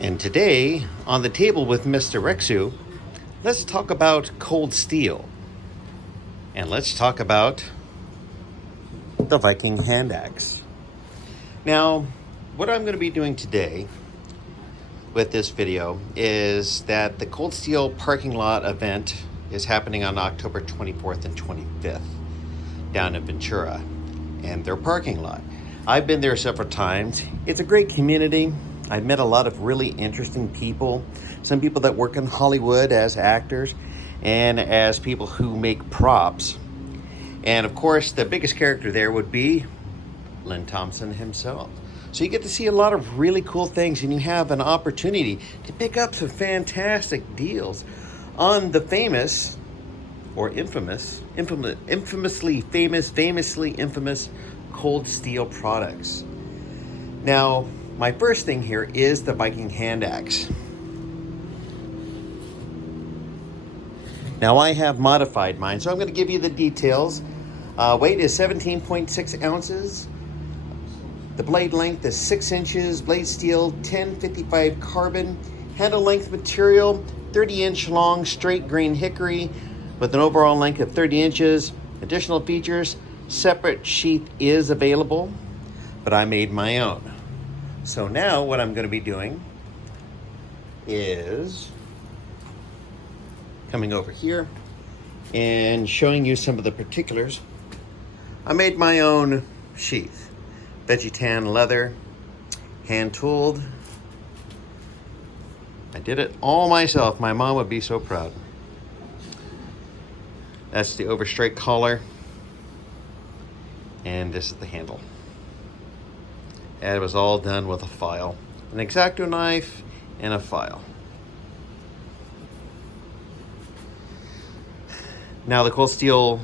And today, on the table with Mr. Rexu, let's talk about cold steel. And let's talk about the Viking hand axe. Now, what I'm going to be doing today with this video is that the Cold Steel parking lot event is happening on October 24th and 25th down in Ventura and their parking lot. I've been there several times. It's a great community. I've met a lot of really interesting people, some people that work in Hollywood as actors and as people who make props. And of course, the biggest character there would be Lynn Thompson himself. So you get to see a lot of really cool things, and you have an opportunity to pick up some fantastic deals on the famous or infamously infamous Cold Steel products. Now, my first thing here is the Viking hand axe. Now I have modified mine, so I'm going to give you the details. Weight is 17.6 ounces. The blade length is 6 inches. Blade steel 1055 carbon. Handle length material 30-inch long straight grain hickory with an overall length of 30 inches. Additional features: separate sheath is available, but I made my own. So now what I'm going to be doing is coming over here and showing you some of the particulars. I made my own sheath. Veggie tan leather, hand tooled. I did it all myself. My mom would be so proud. That's the overstraight collar. And this is the handle. And it was all done with a file, an X-Acto knife and a file. Now the Cold Steel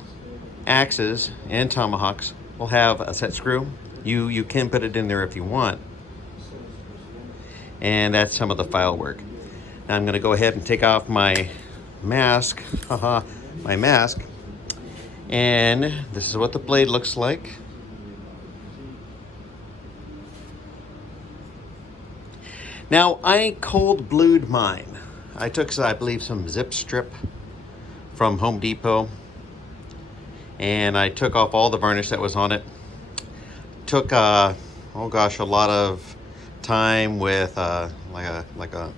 axes and tomahawks will have a set screw. You can put it in there if you want. And that's some of the file work. Now I'm going to go ahead and take off my mask. My mask. And this is what the blade looks like. Now, I cold blued mine. I took, I believe, some zip strip from Home Depot, and I took off all the varnish that was on it. Took, a lot of time with like a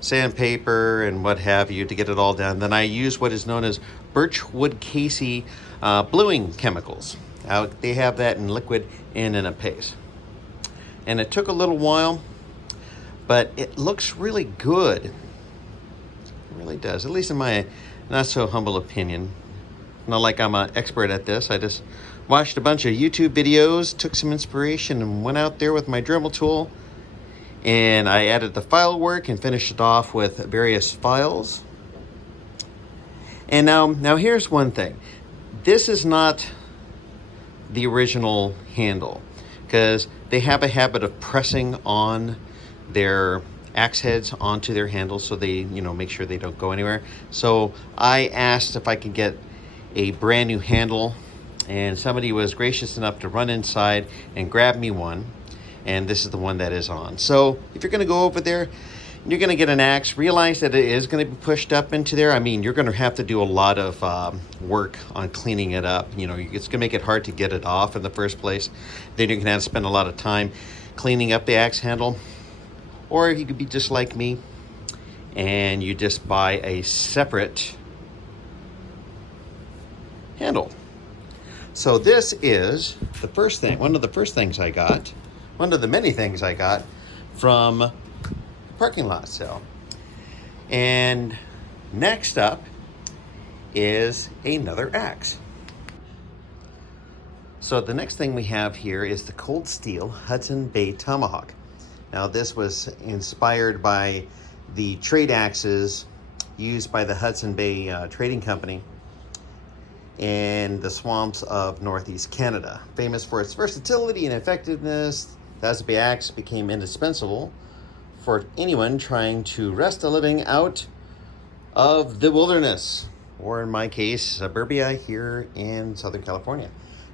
sandpaper and what have you to get it all done. Then I used what is known as birchwood Casey bluing chemicals. They have that in liquid and in a paste. And it took a little while, but it looks really good. It really does, at least in my not so humble opinion. Not like I'm an expert at this. I just watched a bunch of YouTube videos, took some inspiration, and went out there with my Dremel tool. And I added the file work and finished it off with various files. And now here's one thing. This is not the original handle, because they have a habit of pressing on their axe heads onto their handles so they make sure they don't go anywhere. So I asked if I could get a brand new handle, and somebody was gracious enough to run inside and grab me one, and this is the one that is on. So if you're going to go over there, you're going to get an axe, realize that it is going to be pushed up into there. I mean, you're going to have to do a lot of work on cleaning it up. It's going to make it hard to get it off in the first place. Then you're going to have to spend a lot of time cleaning up the axe handle. Or you could be just like me and you just buy a separate handle. So this is the first thing, one of the many things I got from the parking lot sale. And next up is another axe. So the next thing we have here is the Cold Steel Hudson Bay Tomahawk. Now this was inspired by the trade axes used by the Hudson Bay Trading Company in the swamps of northeast Canada. Famous for its versatility and effectiveness, the Hudson Bay axe became indispensable for anyone trying to wrest a living out of the wilderness, or in my case, suburbia here in Southern California.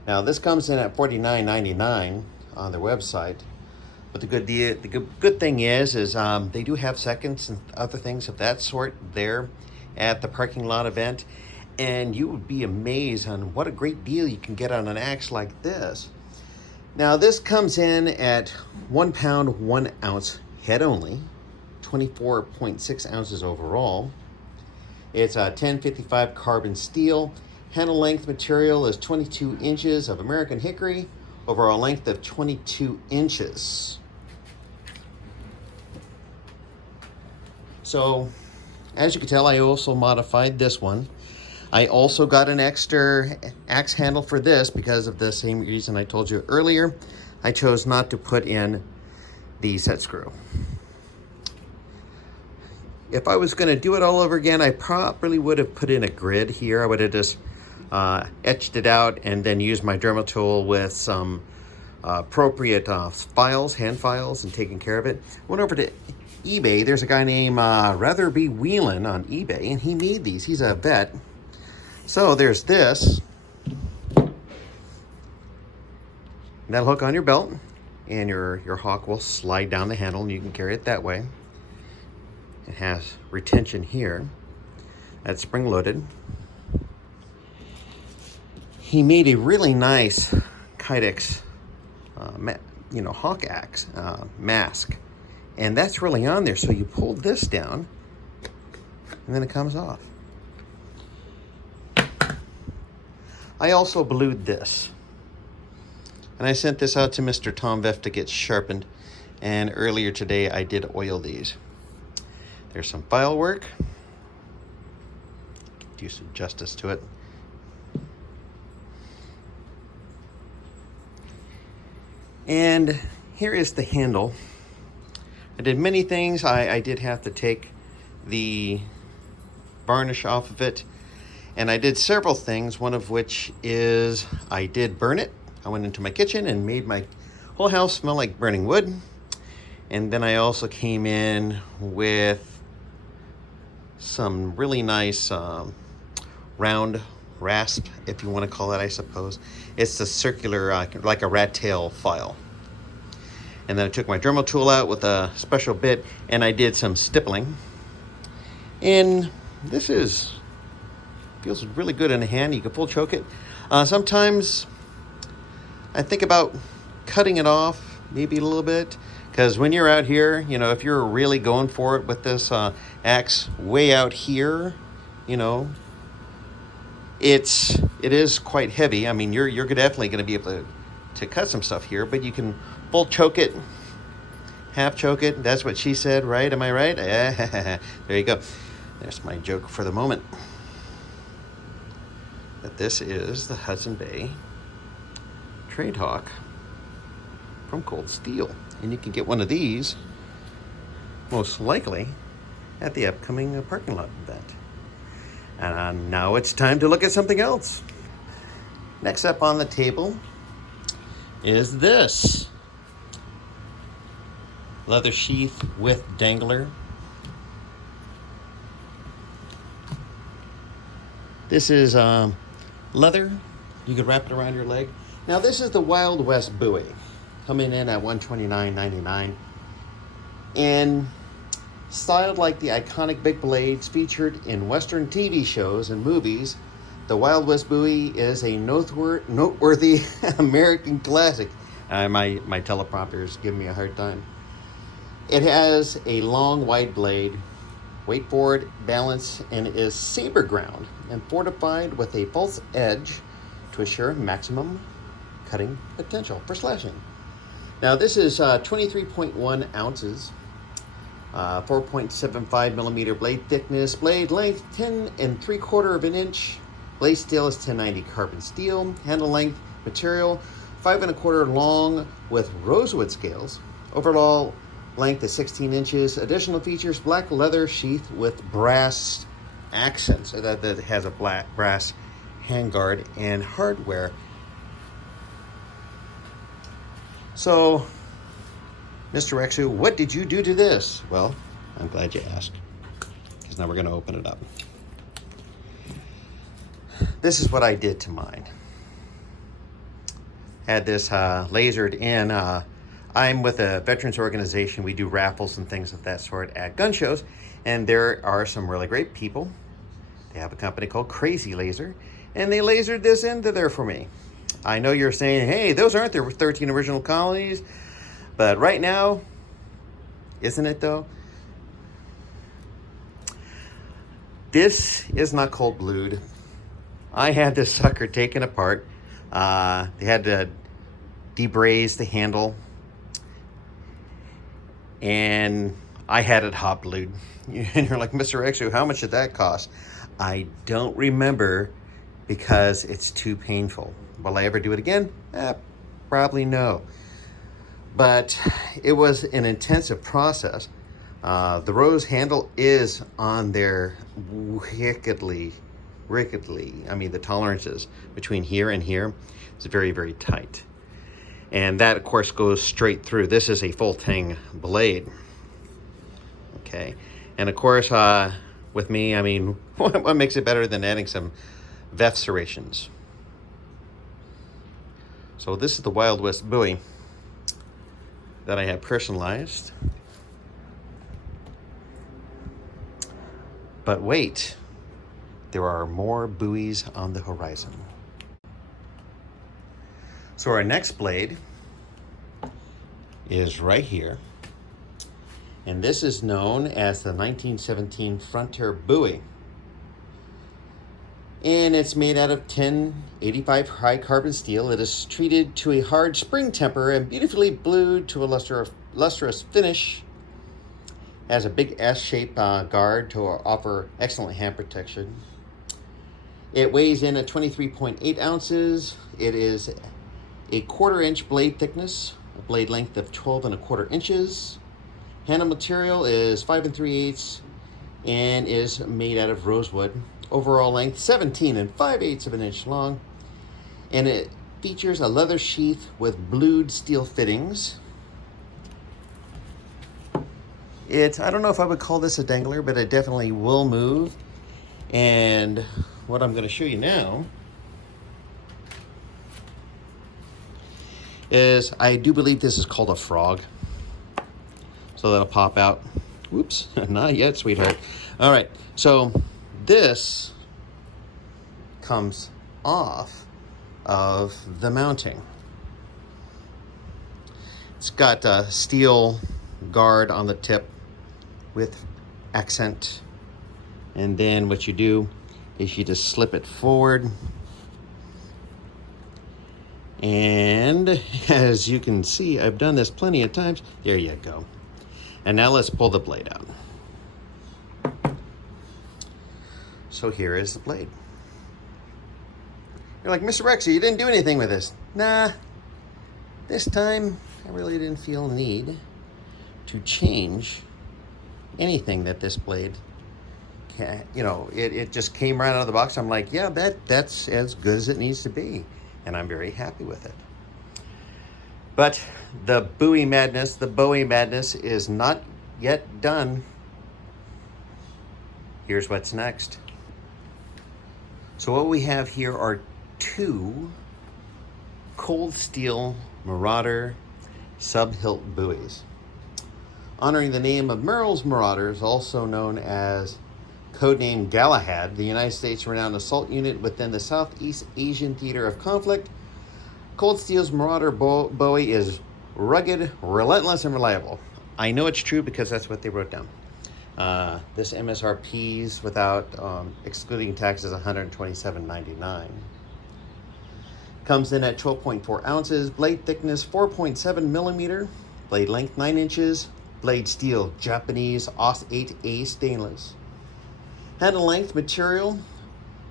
Now this comes in at $49.99 on their website. But the good thing is they do have seconds and other things of that sort there at the parking lot event, and you would be amazed on what a great deal you can get on an axe like this. Now this comes in at 1 pound 1 ounce head only, 24.6 ounces overall. It's a 1055 carbon steel. Handle length material is 22 inches of American hickory, overall length of 22 inches. So, as you can tell, I also modified this one. I also got an extra axe handle for this because of the same reason I told you earlier. I chose not to put in the set screw. If I was going to do it all over again, I probably would have put in a grid here. I would have just etched it out and then used my Dremel tool with some appropriate files, hand files, and taking care of it. Went over to eBay. There's a guy named Rather Be Wheelin' on eBay, and he made these. He's a vet. So there's this. That'll hook on your belt, and your hawk will slide down the handle, and you can carry it that way. It has retention here. That's spring-loaded. He made a really nice Kydex, hawk axe mask. And that's really on there. So you pull this down and then it comes off. I also blued this. And I sent this out to Mr. Tom Veff to get sharpened. And earlier today I did oil these. There's some file work. Do some justice to it. And here is the handle. I did many things. I did have to take the varnish off of it. And I did several things, one of which is I did burn it. I went into my kitchen and made my whole house smell like burning wood. And then I also came in with some really nice round rasp, if you want to call it, I suppose. It's the circular, like a rat tail file. And then I took my Dremel tool out with a special bit and I did some stippling. And this feels really good in the hand. You can full choke it. Sometimes I think about cutting it off maybe a little bit, because when you're out here, if you're really going for it with this axe way out here, it is quite heavy. I mean, you're definitely going to be able to cut some stuff here, but you can full choke it, half choke it. That's what she said, right? Am I right? There you go. There's my joke for the moment. That this is the Hudson Bay Trade Hawk from Cold Steel. And you can get one of these, most likely, at the upcoming parking lot event. And now it's time to look at something else. Next up on the table is this. Leather sheath with dangler. This is leather. You could wrap it around your leg. Now this is the Wild West Bowie, coming in at $129.99. And styled like the iconic big blades featured in Western TV shows and movies, the Wild West Bowie is a noteworthy American classic. My teleprompter is giving me a hard time. It has a long wide blade, weight forward, balance, and is saber ground and fortified with a false edge to assure maximum cutting potential for slashing. Now this is 23.1 ounces, 4.75 millimeter blade thickness, blade length 10 3/4 of an inch, blade steel is 1090 carbon steel, handle length material 5 1/4 long with rosewood scales, overall length is 16 inches. Additional features: black leather sheath with brass accents. So that has a black brass handguard and hardware. So, Mr. Rexu, what did you do to this? Well, I'm glad you asked, because now we're going to open it up. This is what I did to mine. Had this lasered in I'm with a veterans organization. We do raffles and things of that sort at gun shows, and there are some really great people. They have a company called Krazee Laser, and they lasered this into there for me. I know you're saying, hey, those aren't the 13 original colonies, but right now, isn't it though? This is not cold blued. I had this sucker taken apart. They had to debraze the handle, and I had it hot blued. And you're like, Mr. Exu, how much did that cost? I don't remember because it's too painful. Will I ever do it again? Probably no. But it was an intensive process. The rose handle is on there wickedly. I mean, the tolerances between here and here is very, very tight. And that, of course, goes straight through. This is a full tang blade. Okay. And of course, with me, I mean, what makes it better than adding some Veff serrations? So this is the Wild West Bowie that I have personalized. But wait, there are more buoys on the horizon. So our next blade is right here. And this is known as the 1917 Frontier Bowie. And it's made out of 1085 high carbon steel. It is treated to a hard spring temper and beautifully blued to a lustrous finish. It has a big S-shaped guard to offer excellent hand protection. It weighs in at 23.8 ounces. It is a 1/4 inch blade thickness, a blade length of 12 1/4 inches. Handle material is 5 3/8 and is made out of rosewood. Overall length 17 5/8 of an inch long, and it features a leather sheath with blued steel fittings. I don't know if I would call this a dangler, but it definitely will move. And what I'm going to show you now is, I do believe this is called a frog. So that'll pop out. Whoops, not yet, sweetheart. All right, so this comes off of the mounting. It's got a steel guard on the tip with accent. And then what you do is you just slip it forward. And as you can see, I've done this plenty of times. There you go. And now let's pull the blade out. So here is the blade. You're like, Mr. Rexy, you didn't do anything with this. Nah, this time I really didn't feel the need to change anything that this blade can, it just came right out of the box. I'm like, yeah, that's as good as it needs to be. And I'm very happy with it. But the Bowie madness is not yet done. Here's what's next. So what we have here are 2 cold steel Marauder sub-hilt buoys. Honoring the name of Merrill's Marauders, also known as codename Galahad, the United States renowned assault unit within the Southeast Asian theater of conflict, Cold Steel's Marauder Bowie is rugged, relentless, and reliable. I know it's true because that's what they wrote down. This MSRP's without excluding taxes $127.99. Comes in at 12.4 ounces, blade thickness 4.7 millimeter, blade length 9 inches, blade steel Japanese AUS 8A stainless. Handle length material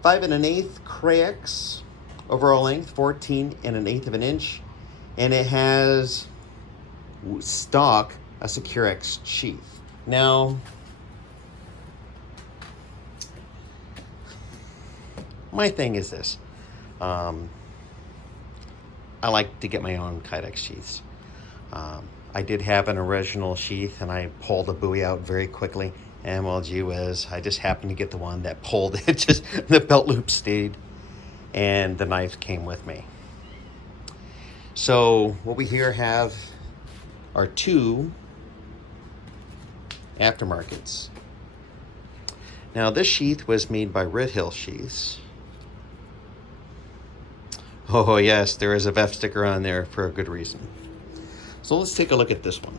5 1/8 Crayex. Overall length 14 1/8 of an inch, and it has stock a Securex sheath. Now, my thing is this. I like to get my own Kydex sheaths. I did have an original sheath, and I pulled the buoy out very quickly. And well, gee whiz, I just happened to get the one that pulled it. Just the belt loop stayed, and the knife came with me. So what we here have are two aftermarkets. Now this sheath was made by Red Hill Sheaths. Oh yes, there is a Veff sticker on there for a good reason. So let's take a look at this one.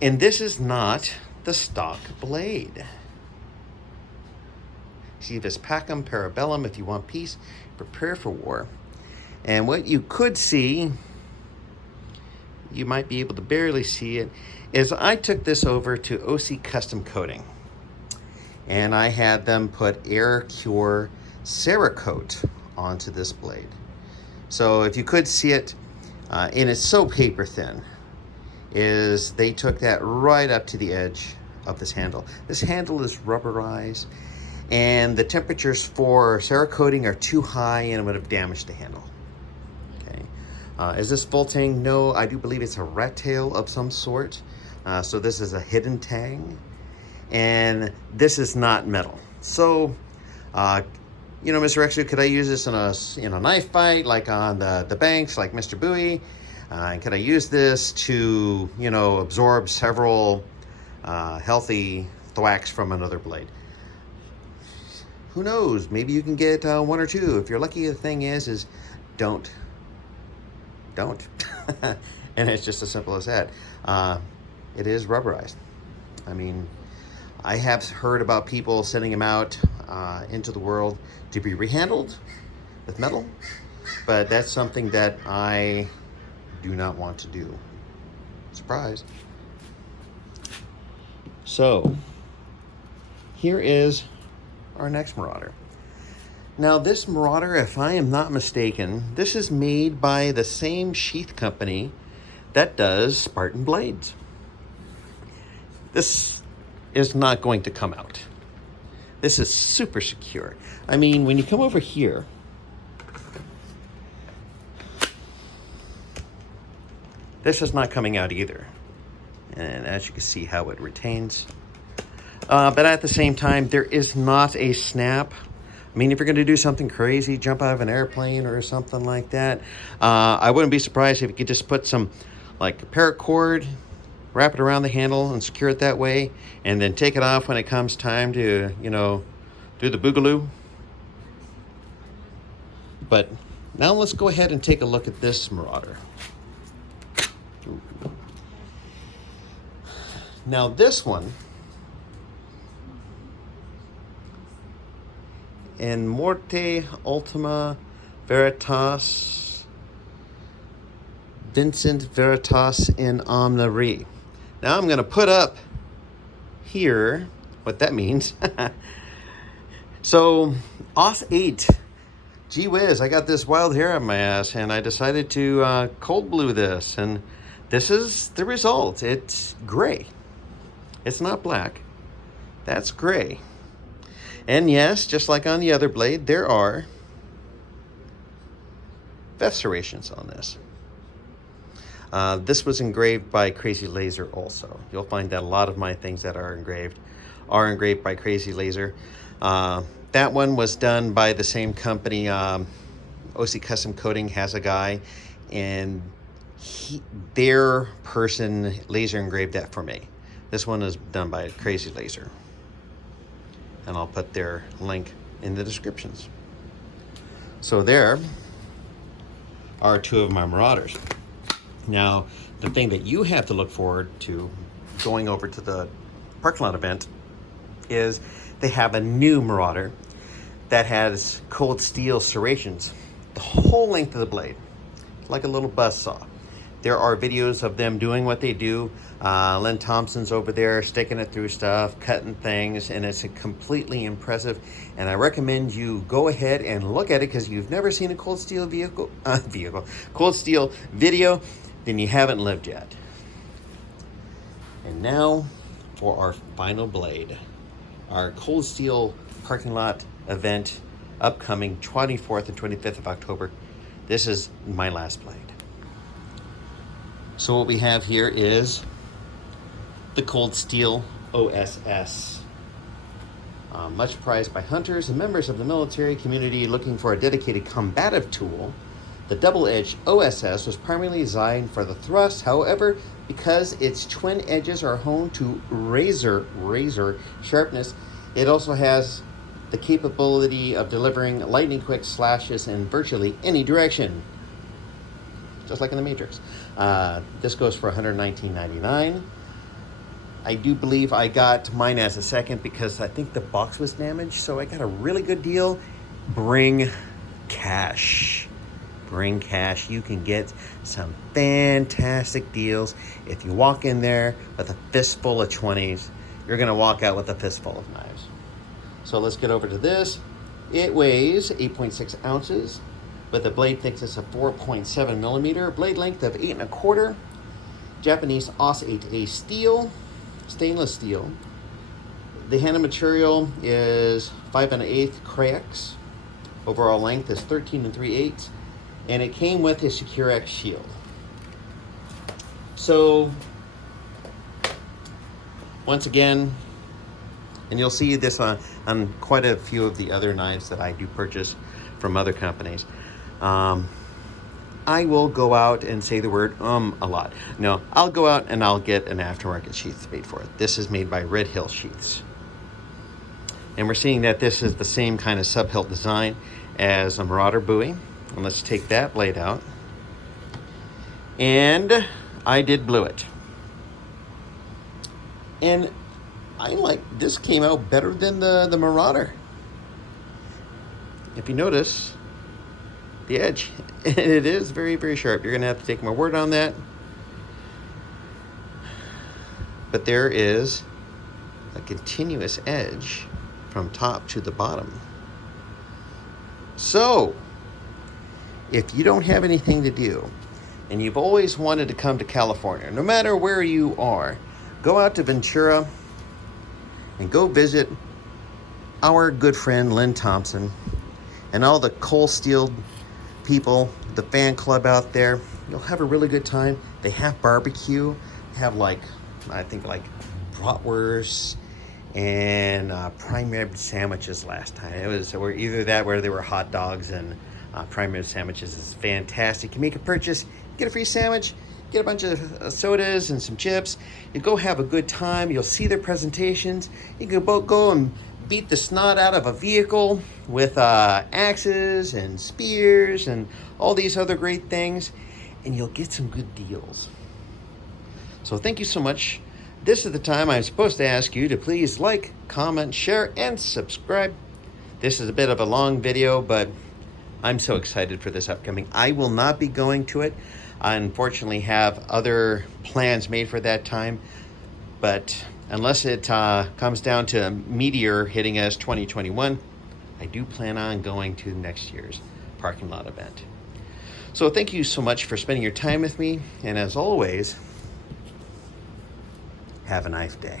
And this is not the stock blade. See, this Pacum Parabellum, if you want peace, prepare for war. And what you could see, you might be able to barely see it, is I took this over to OC Custom Coating. And I had them put Air Cure Cerakote onto this blade. So if you could see it, and it's so paper thin, is they took that right up to the edge of this handle. This handle is rubberized, and the temperatures for Cerakoting are too high and it would have damaged the handle. Okay. Is this full tang? No, I do believe it's a rat tail of some sort. So this is a hidden tang, and this is not metal. So, you know, Mr. Rexu, could I use this in a knife fight, like on the banks, like Mr. Bowie? And could I use this to, you know, absorb several healthy thwacks from another blade? Who knows? Maybe you can get one or two. If you're lucky, the thing is don't. And it's just as simple as that. It is rubberized. I mean, I have heard about people sending them out into the world to be rehandled with metal, but that's something that I do not want to do. Surprise. So, here is our next Marauder. Now this Marauder, if I am not mistaken, this is made by the same sheath company that does Spartan blades. This is not going to come out. This is super secure. I mean, when you come over here, this is not coming out either. And as you can see how it retains. But at the same time, there is not a snap. I mean, if you're going to do something crazy, jump out of an airplane or something like that, I wouldn't be surprised if you could just put some, like, paracord, wrap it around the handle and secure it that way, and then take it off when it comes time to, you know, do the boogaloo. But now let's go ahead and take a look at this Marauder. Ooh. Now this one, in Morte Ultima Veritas, Vincent Veritas in Omnia Re. Now I'm going to put up here what that means. So, Auth 8. Gee whiz, I got this wild hair on my ass, and I decided to cold blue this, and this is the result. It's gray. It's not black. That's gray. And yes, just like on the other blade, there are Veff serrations on this. This was engraved by Krazee Laser also. You'll find that a lot of my things that are engraved by Krazee Laser. That one was done by the same company. OC Custom Coating has a guy, and their person laser engraved that for me. This one is done by Krazee Laser. And I'll put their link in the descriptions. So there are two of my Marauders. Now, the thing that you have to look forward to going over to the parking lot event is they have a new Marauder that has cold steel serrations the whole length of the blade, like a little buzzsaw. There are videos of them doing what they do. Lynn Thompson's over there sticking it through stuff, cutting things, and it's completely impressive. And I recommend you go ahead and look at it, because you've never seen a cold steel cold steel video, then you haven't lived yet. And now for our final blade, our cold steel parking lot event, upcoming 24th and 25th of October. This is my last blade. So what we have here is the Cold Steel OSS. Much prized by hunters and members of the military community looking for a dedicated combative tool, the double-edged OSS was primarily designed for the thrust. However, because its twin edges are honed to razor sharpness, it also has the capability of delivering lightning-quick slashes in virtually any direction, just like in the Matrix. This goes for $119.99. I do believe I got mine as a second because I think the box was damaged, so I got a really good deal. Bring cash. Bring cash. You can get some fantastic deals. If you walk in there with a fistful of 20s, you're going to walk out with a fistful of knives. So let's get over to this. It weighs 8.6 ounces with a blade thickness of 4.7 millimeter, blade length of 8 1/4, Japanese AUS 8A steel, stainless steel. The handle material is 5 1/8 Crayex. Overall length is 13 3/8, and it came with a Securex shield. So once again, and you'll see this on quite a few of the other knives that I do purchase from other companies. I will go out and say the word a lot. No, I'll go out and I'll get an aftermarket sheath made for it. This is made by Red Hill Sheaths. And we're seeing that this is the same kind of sub-hilt design as a Marauder Bowie. And let's take that blade out. And I did blue it. And I like, this came out better than the Marauder. If you notice, the edge, it is very sharp. You're gonna have to take my word on that. But there is a continuous edge from top to the bottom. So, if you don't have anything to do, and you've always wanted to come to California, no matter where you are, go out to Ventura and go visit our good friend Lynn Thompson and all the Cold Steel people, the fan club out there. You'll have a really good time. They have barbecue. They have I think bratwurst and prime rib sandwiches last time. It was either that where there were hot dogs and prime rib sandwiches. Is fantastic. You make a purchase, get a free sandwich, get a bunch of sodas and some chips. You go have a good time. You'll see their presentations. You can go and beat the snot out of a vehicle with axes and spears and all these other great things, and you'll get some good deals. So thank you so much. This is the time I'm supposed to ask you to please like, comment, share, and subscribe. This is a bit of a long video, but I'm so excited for this upcoming. I will not be going to it. I unfortunately have other plans made for that time, but unless it comes down to a meteor hitting us 2021, I do plan on going to next year's parking lot event. So thank you so much for spending your time with me, and as always, have a nice day.